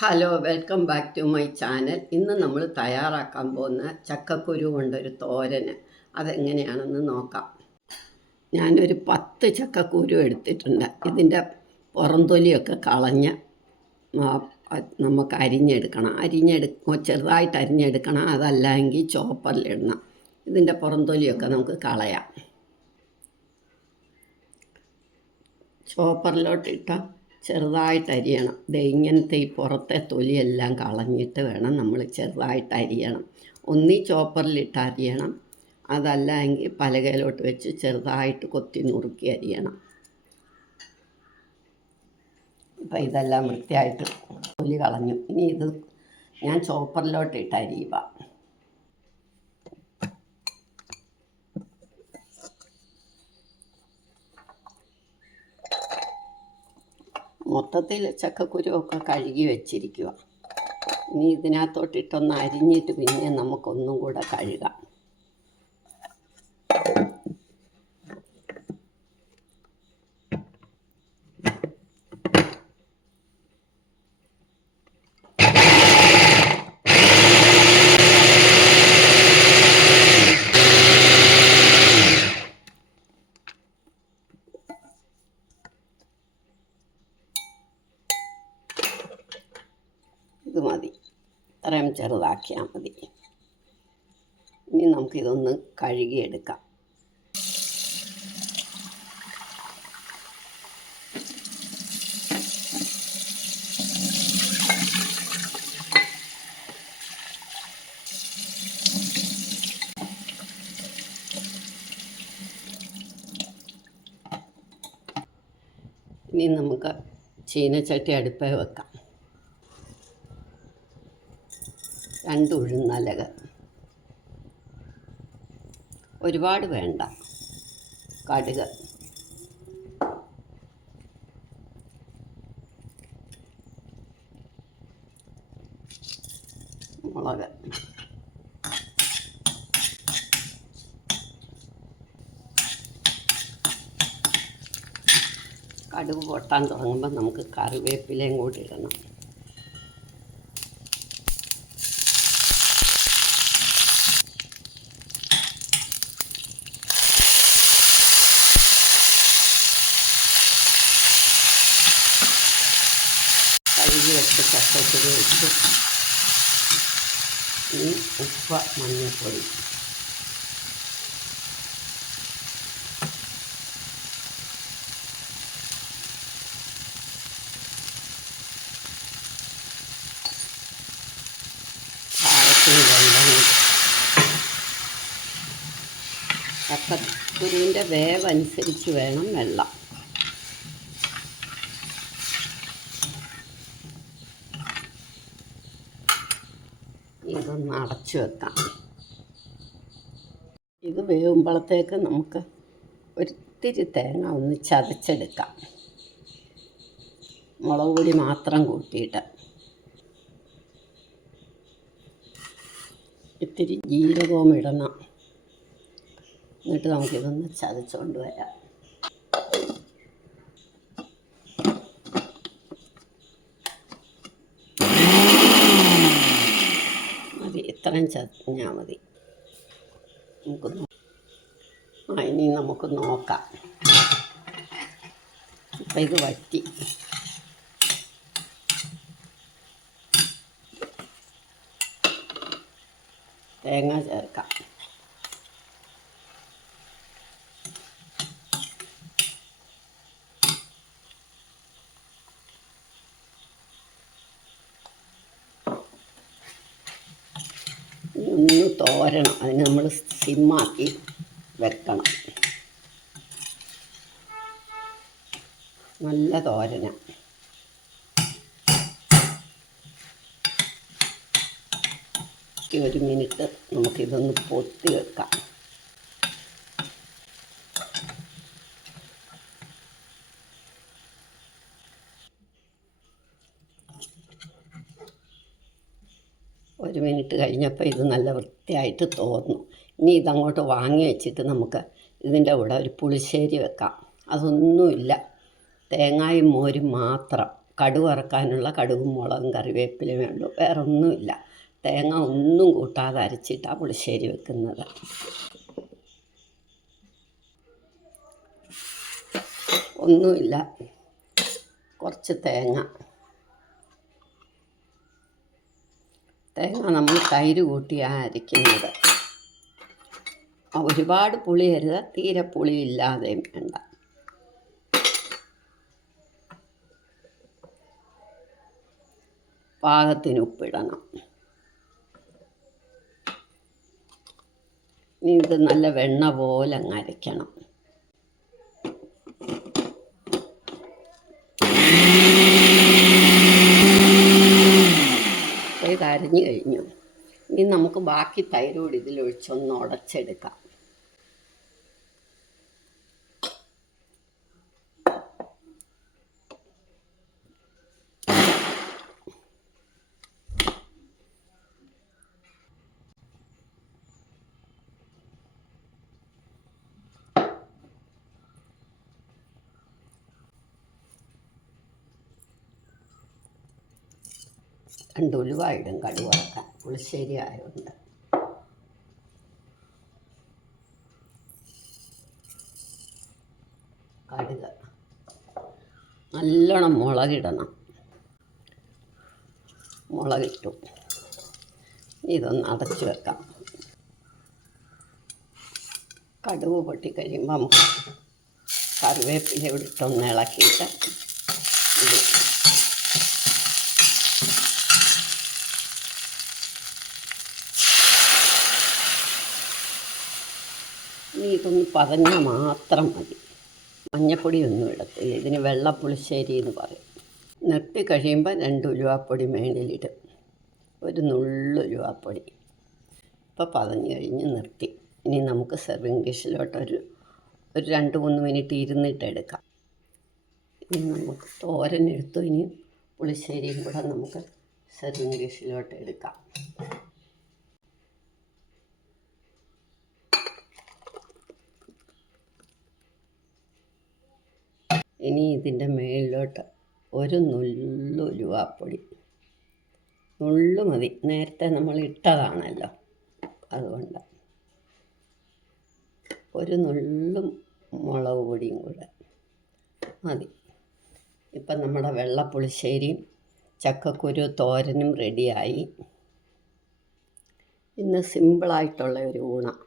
Hello, welcome back to my channel. ഇന്ന് നമ്മൾ തയ്യാറാക്കാൻ പോകുന്ന ചക്കക്കുരു കൊണ്ടൊരു തോരന് അതെങ്ങനെയാണെന്ന് നോക്കാം. ഞാനൊരു 10 ചക്കക്കുരു എടുത്തിട്ടുണ്ട്. ഇതിൻ്റെ പുറംതൊലിയൊക്കെ കളഞ്ഞ് നമുക്ക് അരിഞ്ഞെടുക്കണം. ചെറുതായിട്ട് അരിഞ്ഞെടുക്കണം, അതല്ലെങ്കിൽ ചോപ്പറിലിടണം. ഇതിൻ്റെ പുറംതൊലിയൊക്കെ നമുക്ക് കളയാം. ചോപ്പറിലോട്ടിട്ട ചെറുതായിട്ട് അരിയണം. ഇങ്ങനത്തെ ഈ പുറത്തെ തൊലിയെല്ലാം കളഞ്ഞിട്ട് വേണം നമ്മൾ ചെറുതായിട്ട് അരിയണം. ഒന്നീ ചോപ്പറിലിട്ട് അരിയണം, അതല്ല എങ്കിൽ പലകയിലോട്ട് വെച്ച് ചെറുതായിട്ട് കൊത്തി നുറുക്കി അരിയണം. അപ്പം ഇതെല്ലാം വൃത്തിയായിട്ട് തൊലി കളഞ്ഞു. ഇനി ഇത് ഞാൻ ചോപ്പറിലോട്ടിട്ട് അരിയുക. മൊത്തത്തിൽ ചക്കക്കുരുവൊക്കെ കഴുകി വെച്ചിരിക്കുക. ഇനി ഇതിനകത്തോട്ടിട്ടൊന്ന് അരിഞ്ഞിട്ട് പിന്നെ നമുക്കൊന്നും കൂടെ കഴുകാം. ഇത് മതി, ഇത്രയും ചെറുതാക്കിയാൽ മതി. ഇനി നമുക്കിതൊന്ന് കഴുകിയെടുക്കാം. ഇനി നമുക്ക് ചീനച്ചട്ടി അടുപ്പേ വെക്കാം. 2 ഉഴുന്നലക, ഒരുപാട് വേണ്ട. കടുക്, മുളക്, കടുക് പൊട്ടാൻ തുടങ്ങുമ്പോൾ നമുക്ക് കറിവേപ്പിലയും കൂടി ഇടണം. കഴുകി വെച്ച് ചക്കക്കുരു ഇട്ട് ഇനി ഉപ്പ്, മഞ്ഞൾപ്പൊടി, പാകത്തിന് വെള്ളം. ചക്കക്കുരുവിൻ്റെ വേവനുസരിച്ച് വേണം വെള്ളം. ഇതൊന്ന് അടച്ചു വെക്കാം. ഇത് വേവുമ്പോഴത്തേക്ക് നമുക്ക് ഒരിത്തിരി തേങ്ങ ഒന്ന് ചതച്ചെടുക്കാം. മുളക് പൊടി മാത്രം കൂട്ടിയിട്ട് ഇത്തിരി ജീരകവും ഇടണം. എന്നിട്ട് നമുക്കിതൊന്ന് ചതച്ചുകൊണ്ട് വരാം. മതി, ഇത്രയും ചതഞ്ഞാൽ മതി. ഇനി നമുക്ക് നോക്കാം. ഇപ്പം ഇത് വറ്റി. തേങ്ങ ചേർക്കാം. ഒന്ന് തോരണം, അതിന് നമ്മൾ സിമ്മാക്കി വെക്കണം. നല്ല തോരന. ഒരു മിനിറ്റ് നമുക്കിതൊന്ന് പൊത്തി വെക്കാം. ഒരു മിനിറ്റ് കഴിഞ്ഞപ്പോൾ ഇത് നല്ല വൃത്തിയായിട്ട് തോന്നും. ഇനി ഇതങ്ങോട്ട് വാങ്ങി വെച്ചിട്ട് നമുക്ക് ഇതിൻ്റെ കൂടെ ഒരു പുളിശ്ശേരി വെക്കാം. അതൊന്നുമില്ല, തേങ്ങായും മോരും മാത്രം. കടുക് വറക്കാനുള്ള കടുകും മുളകും കറിവേപ്പിലയും ഉള്ളൂ, വേറെ ഒന്നുമില്ല. തേങ്ങ ഒന്നും കൂട്ടാതെ അരച്ചിട്ടാണ് പുളിശ്ശേരി വെക്കുന്നത്. ഒന്നുമില്ല, കുറച്ച് തേങ്ങ നമ്മൾ തൈര് കൂട്ടിയാണ് അരയ്ക്കുന്നത്. ഒരുപാട് പുളി അരുത്, തീരെ പുളി ഇല്ലാതെയും വേണ്ട. പാകത്തിന് ഉപ്പിടണം. ഇനി ഇത് നല്ല വെണ്ണ പോലെ അങ്ങ് അരയ്ക്കണം. ഇത് അരിഞ്ഞു കഴിഞ്ഞു. ഇനി നമുക്ക് ബാക്കി തൈര് കൂടി ഇതിലൊഴിച്ചൊന്ന് ഉടച്ചെടുക്കാം. രണ്ട് ഉലുവ ഇടും കടുക് വറക്കാൻ, പുളിശ്ശേരി ആയതുകൊണ്ട്. കടുക് നല്ലോണം മുളകിടണം. മുളകിട്ടു. ഇതൊന്ന് അടച്ചു വെക്കാം. കടുക് പൊട്ടിക്കഴിയുമ്പോൾ നമുക്ക് കറിവേപ്പില ഇട്ടൊന്ന് ഇളക്കിയിട്ട് ഇത് ഇനി ഇതൊന്ന് പതഞ്ഞാൽ മാത്രം മതി. മഞ്ഞപ്പൊടിയൊന്നും ഇടത്തില്ല, ഇതിന് വെള്ളപ്പുളിശ്ശേരി എന്ന് പറയും. നിർത്തി കഴിയുമ്പോൾ 2 ഉലുവാപ്പൊടി മേളിലിടും, ഒരു നുള്ളു ഉലുവാപ്പൊടി. ഇപ്പോൾ പതഞ്ഞ് കഴിഞ്ഞ് നിർത്തി. ഇനി നമുക്ക് സെർവിങ് ഡിഷിലോട്ടൊരു 2-3 മിനിറ്റ് ഇരുന്നിട്ട് എടുക്കാം. ഇനി നമുക്ക് തോരനെടുത്തു. ഇനി പുളിശ്ശേരിയും കൂടെ നമുക്ക് സെർവിങ് ഡിഷിലോട്ട് എടുക്കാം. ഇനി ഇതിൻ്റെ മേളിലോട്ട് ഒരു നുള്ളു ഉലുവാപ്പൊടി, നുള്ളു മതി, നേരത്തെ നമ്മൾ ഇട്ടതാണല്ലോ അതുകൊണ്ട്. ഒരു നുള്ളും മുളക് പൊടിയും കൂടെ മതി. ഇപ്പം നമ്മുടെ വെള്ളപ്പുളിശ്ശേരിയും ചക്കക്കുരു തോരനും റെഡിയായി. ഇന്ന് സിമ്പിളായിട്ടുള്ള ഒരു ഊണാണ്.